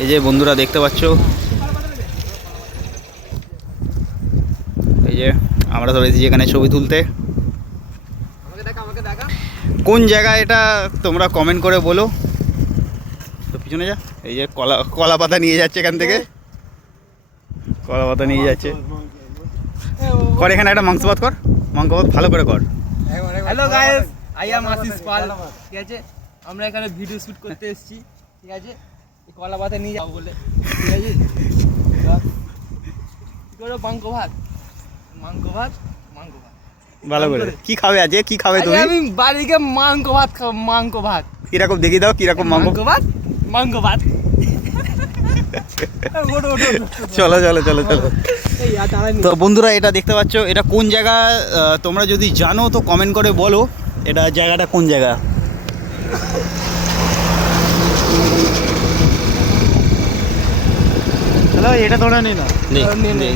এই যে বন্ধুরা দেখতে পাচ্ছ, এই যে আমরা সব এসেছি এখানে ছবি তুলতে। কোন জায়গা এটা তোমরা কমেন্ট করে বলো তো। পিছনে যা, এই যে কলা পাতা নিয়ে যাচ্ছে এখান থেকে, কলা পাতা নিয়ে যাচ্ছে। কর এখানে একটা মাংস ভাত কর, মাংস ভাত ভালো করে কর। Hello guys, I am Ashis Pal. ঠিক আছে, আমরা এখানে ভিডিও শুট করতে এসেছি। ঠিক আছে, এই কলা পাতা নিয়ে যাবো বলে। ঠিক আছে, কি করো? মাংস ভাত, মাংস ভাত, মাংস ভাত ভালো করে। কি খাবে আজকে, কি খাবে তুমি? আমি বাড়িকে মাংস ভাত খাবো। মাংস ভাত কিরকম দেখি দাও, কিরকম মাংস ভাত, মাংস ভাত। চলো চলো চলো চলো। তো বন্ধুরা এটা দেখতে পাচ্ছ, এটা কোন জায়গা তোমরা যদি জানো তো কমেন্ট করে বলো এটা জায়গাটা কোন জায়গা। এটা তোমরা নিয়ে নাও। নেই